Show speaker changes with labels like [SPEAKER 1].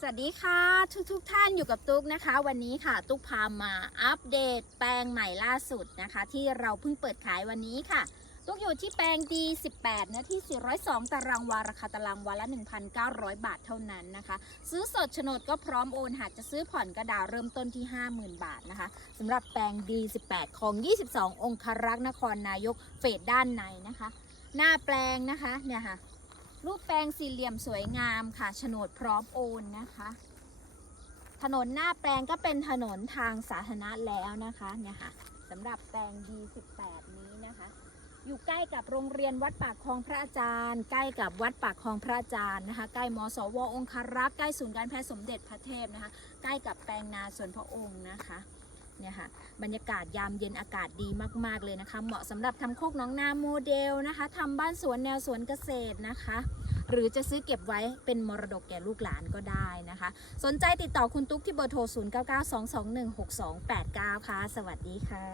[SPEAKER 1] สวัสดีค่ะทุกทุกท่านอยู่กับตุ๊กนะคะ วันนี้ค่ะ ตุ๊กพามาอัปเดตแปลงใหม่ล่าสุดนะคะ ที่เราเพิ่งเปิดขายวันนี้ค่ะ ตุ๊กอยู่ที่แปลง D18 นะที่ 402 ตารางวาราคาตารางวาละ 1,900 บาทเท่านั้นนะคะ ซื้อสดโฉนดก็พร้อมโอนหากจะซื้อผ่อนก็ดาวเริ่มต้นที่ 50,000 บาทนะคะสำหรับแปลง D18 ของ 22 องครักษ์นครนายกเฟสด้านในนะคะ หน้าแปลงนะคะเนี่ยค่ะ รูปแปลงสี่เหลี่ยมสวยงามค่ะโฉนดพร้อมโอนนะคะ ถนนหน้าแปลงก็เป็นถนนทางสาธารณะแล้วนะคะเนี่ยค่ะสำหรับแปลง D18 นี้นะคะ อยู่ใกล้กับโรงเรียนวัดปากคลองพระอาจารย์ ใกล้กับวัดปากคลองพระอาจารย์นะคะ ใกล้มสวองคารักษ์ใกล้ศูนย์การแพทย์สมเด็จพระเทพนะคะ ใกล้กับแปลงนาสวนพระองค์นะคะเนี่ยค่ะบรรยากาศยามเย็นอากาศดีมากๆเลยนะคะ เหมาะสำหรับทำโคกน้องนาโมเดลนะคะทำบ้านสวนแนวสวนเกษตรนะคะ หรือจะซื้อเก็บไว้เป็นมรดกแก่ลูกหลานก็ได้นะคะ สนใจติดต่อคุณตุ๊กที่เบอร์โทร 0992216289 ค่ะ สวัสดีค่ะ